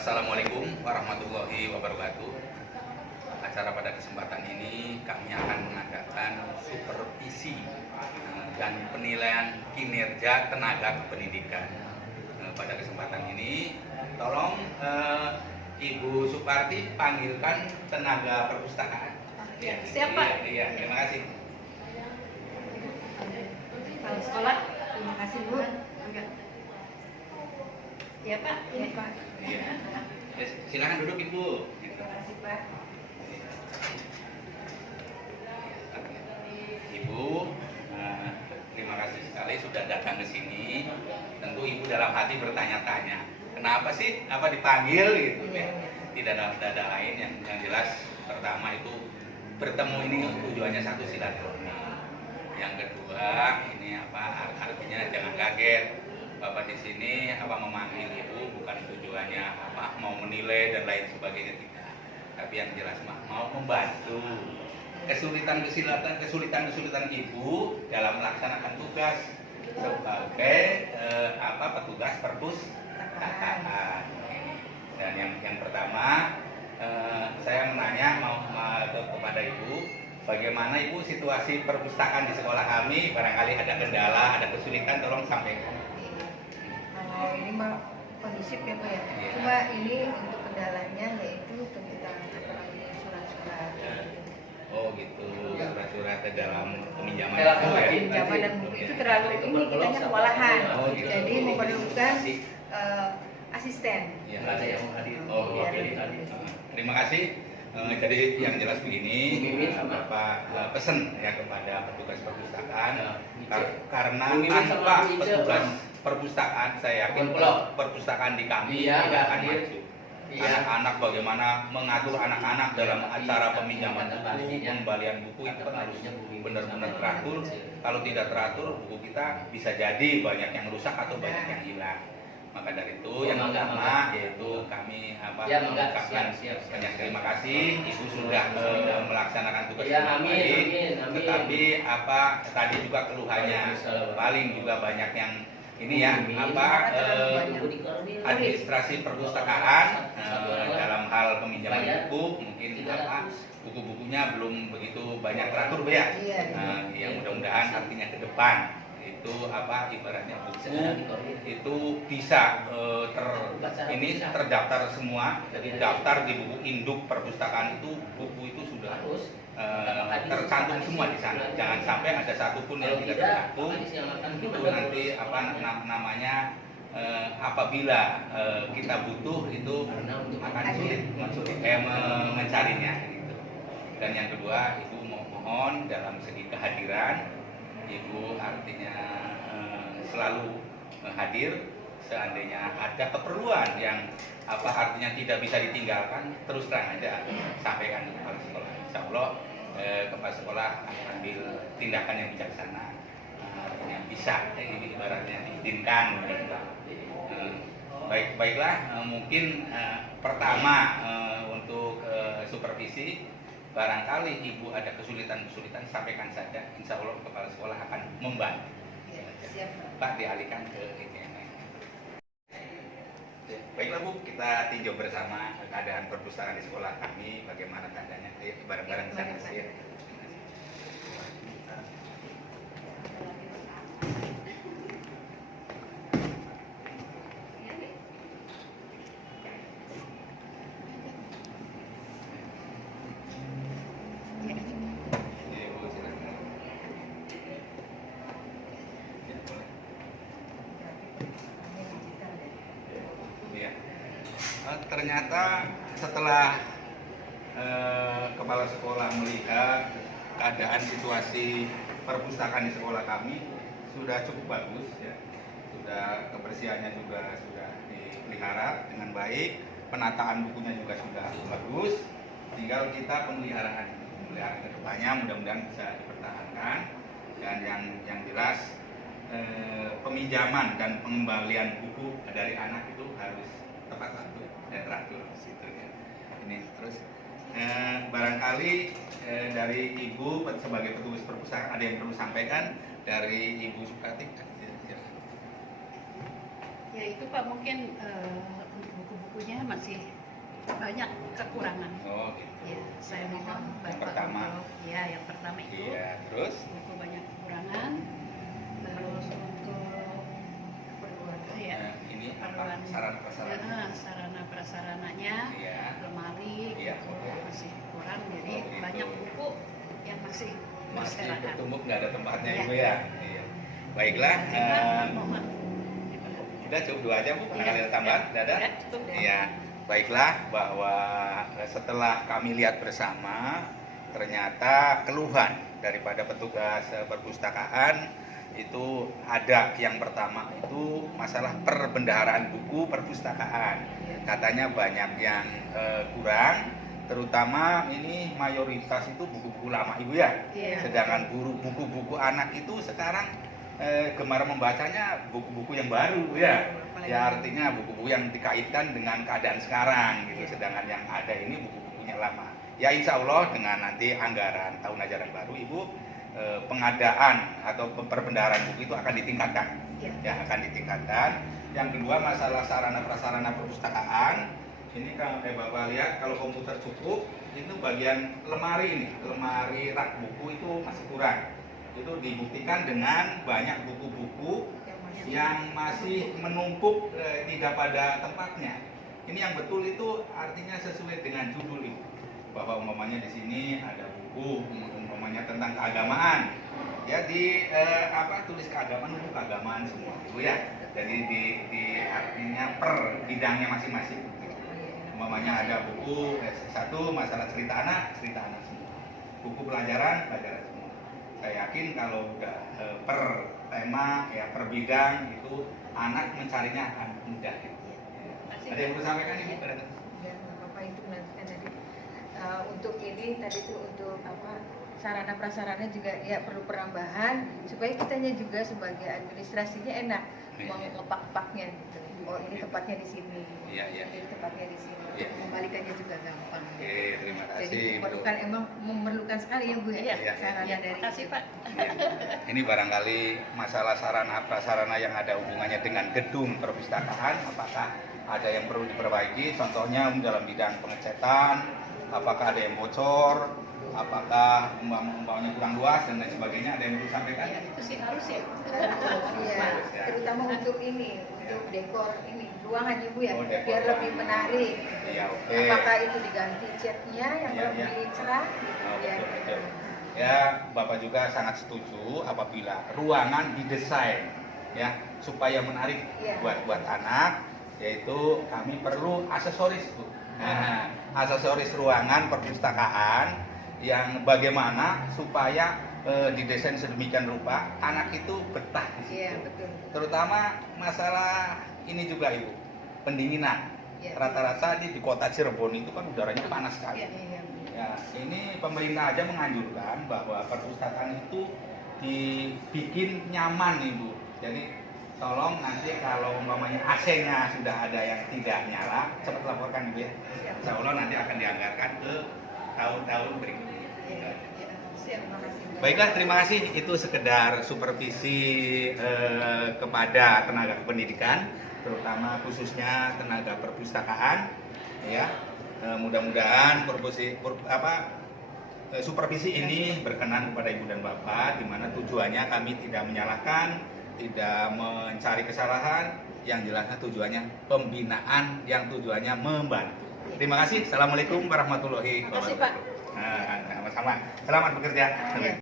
Assalamualaikum warahmatullahi wabarakatuh. Acara pada kesempatan ini kami akan mengadakan supervisi dan penilaian kinerja tenaga pendidikan. Pada kesempatan ini, tolong Ibu Suparti panggilkan tenaga perpustakaan. Ya, siapa? Iya, terima kasih. Kepala sekolah, terima kasih Bu. Ya Pak, Iya. Silakan duduk Ibu. Terima kasih Pak. Ibu, terima kasih sekali sudah datang ke sini. Tentu Ibu dalam hati bertanya-tanya, kenapa sih apa dipanggil gitu ya? Tidak ada lain yang jelas. Pertama itu bertemu ini tujuannya satu, silaturahmi. Yang kedua ini apa artinya jangan kaget. Bapak di sini memanggil Ibu bukan tujuannya mau menilai dan lain sebagainya, tidak. Tapi yang jelas mau membantu kesulitan Ibu dalam melaksanakan tugas sebagai petugas perpustakaan. Dan yang pertama saya menanya kepada Ibu, bagaimana Ibu situasi perpustakaan di sekolah kami? Barangkali ada kendala, ada kesulitan, tolong sampaikan. Kalau ini mah kondisip ya Pak ya. Iya. Cuma ini untuk kendalanya yaitu tentang surat-surat. Oh gitu, surat-surat ke dalam peminjaman Dalam buku ya? Pinjaman dan buku itu terlalu ini kitanya kewalahan. Oh, gitu. Jadi memerlukan asisten. Ya, ada yang hadir. Oh, Biar oke. lebih. Terima kasih. Jadi yang jelas begini, Bapak pesen ya kepada petugas perpustakaan, karena tanpa petugas perpustakaan saya yakin perpustakaan di kami tidak akan maju. Anak-anak bagaimana mengatur anak-anak dalam acara peminjaman buku, pengembalian buku itu kan harus benar-benar teratur. Kalau tidak teratur, buku kita bisa jadi banyak yang rusak atau banyak yang hilang. Maka dari itu yang pertama yaitu kami mengucapkan banyak terima kasih Ibu sudah melaksanakan tugas dengan baik. Tetapi tadi juga keluhannya paling juga banyak yang ini ya administrasi perpustakaan dalam hal peminjaman buku mungkin buku-bukunya belum begitu banyak teratur ya. Yang mudah-mudahan artinya ke depan itu ibaratnya buku itu bisa terdaftar semua. Jadi daftar di buku induk perpustakaan itu buku itu sudah tercantum semua di sana. Jangan sampai ada satupun yang tidak tercantum. Itu nanti namanya apabila kita butuh itu akan sulit mencarinya gitu. Dan yang kedua Ibu mohon dalam segi kehadiran Ibu artinya selalu hadir. Seandainya ada keperluan yang artinya tidak bisa ditinggalkan, terus terang aja sampaikan ke kepala sekolah. Insya Allah kepala sekolah akan ambil tindakan yang bijaksana, artinya bisa ibaratnya diizinkan. Baiklah, mungkin pertama untuk supervisi. Barangkali Ibu ada kesulitan-kesulitan, sampaikan saja. Insya Allah kepala sekolah akan membantu. Siap. Pak dialihkan ke ini yang lain. Baiklah Bu, kita tinjau bersama keadaan perpustakaan di sekolah kami. Bagaimana keadaannya? Bareng-bareng ke sana saya. Ternyata setelah kepala sekolah melihat keadaan situasi perpustakaan di sekolah kami sudah cukup bagus ya, sudah kebersihannya juga sudah dipelihara dengan baik, penataan bukunya juga sudah bagus, tinggal kita pemeliharaan ke depannya mudah-mudahan bisa dipertahankan. Dan yang jelas peminjaman dan pengembalian buku dari anak itu harus tepat waktu dan teratur situ ya. Ini terus barangkali dari Ibu sebagai petugas perpustakaan ada yang perlu sampaikan dari Ibu Suparti. Ya itu Pak, mungkin untuk buku-bukunya masih banyak kekurangan. Oh, gitu. Ya, saya mohon Yang Bapak pertama. untuk, ya yang pertama itu Iya, terus buku banyak kekurangan. Terus untuk ya ini apa? keperluan Sarana-prasarana. sarana prasarananya, Iya. lemari Iya. itu masih kurang, jadi Oh, gitu. banyak buku yang masih Masih berserakan. bertumbuk nggak ada tempatnya Iya. Ibu ya. Iya. Baiklah, Mohon. udah cukup 2 aja Bu, Iya. barangkali ada tambahan, Ya, ada? cukup deh. Iya. Baiklah, bahwa setelah kami lihat bersama, ternyata keluhan daripada petugas perpustakaan itu ada. Yang pertama itu masalah perbendaharaan buku perpustakaan. Katanya banyak yang kurang, terutama ini mayoritas itu buku-buku lama Ibu ya. Iya. Sedangkan buku-buku anak itu sekarang gemar membacanya buku-buku yang baru ya. Ya artinya buku-buku yang dikaitkan dengan keadaan sekarang gitu. Sedangkan yang ada ini buku-bukunya lama. Ya insya Allah dengan nanti anggaran tahun ajaran baru Ibu, pengadaan atau perbendaharaan buku itu akan ditingkatkan. Ya akan ditingkatkan. Yang kedua masalah sarana prasarana perpustakaan. Ini kalau Bapak lihat kalau komputer cukup, itu bagian lemari ini, lemari rak buku itu masih kurang. Itu dibuktikan dengan banyak buku-buku yang masih menumpuk tidak pada tempatnya. Ini yang betul itu artinya sesuai dengan judul itu, bahwa umpamanya di sini ada buku umpamanya tentang keagamaan. Ya tulis keagamaan untuk keagamaan semua itu ya. Jadi di artinya per bidangnya masing-masing. Umpamanya ada buku satu masalah cerita anak semua. Buku pelajaran semua. Saya yakin kalau udah per tema ya per bidang itu anak mencarinya akan mudah. Ada yang perlu sampaikan Ibu? Ya, Bapak itu nanti kan tadi untuk ini tadi itu untuk apa sarana prasarana juga ya perlu penambahan supaya kitanya juga sebagai administrasinya enak mau ngepak-paknya gitu. Oh ini tempatnya di sini. Iya. Ini tempatnya di sini. Iya. Membalikannya juga gampang. Oke, terima kasih. Jadi memerlukan emang memerlukan sekali ya Bu ya Iya. sarana Ya, dari terima kasih Pak. Ya. Ini barangkali masalah sarana prasarana yang ada hubungannya dengan gedung perpustakaan, apakah ada yang perlu diperbaiki? Contohnya dalam bidang pengecetan, apakah ada yang bocor, apakah umpamanya kurang luas dan lain sebagainya, ada yang perlu disampaikan? Ya, itu sih harus ya. Iya, terutama untuk ini, untuk dekor ini ruangan Ibu ya, Oh, dekor biar ruangan. lebih menarik. Iya, oke. Apakah itu diganti catnya yang Iya, lebih cerah? Oh, Ya. betul. Ya, Bapak juga sangat setuju apabila ruangan didesain ya supaya menarik Iya. buat anak, yaitu kami perlu aksesoris Bu. Nah, aksesoris ruangan perpustakaan yang bagaimana supaya didesain sedemikian rupa anak itu betah di situ. Iya, betul. Terutama masalah ini juga Ibu, pendinginan. Iya. Rata-rata di kota Cirebon itu kan udaranya panas sekali. Iya. Ya, ini pemerintah aja menganjurkan bahwa perpustakaan itu dibikin nyaman Ibu. Jadi tolong nanti kalau umpamanya AC-nya sudah ada yang tidak nyala, cepat laporkan Ibu ya. Insya Allah nanti akan dianggarkan ke tahun-tahun berikutnya. Iya. Siap, makasih. Baiklah, terima kasih. Itu sekedar supervisi kepada tenaga kependidikan, terutama khususnya tenaga perpustakaan. Ya, mudah-mudahan supervisi ini berkenan kepada Ibu dan Bapak, di mana tujuannya kami tidak menyalahkan, tidak mencari kesalahan, yang jelasnya tujuannya pembinaan, yang tujuannya membantu. Terima kasih. Assalamualaikum warahmatullahi Terima kasih, Pak. wabarakatuh. Sama-sama. Selamat bekerja. Iya.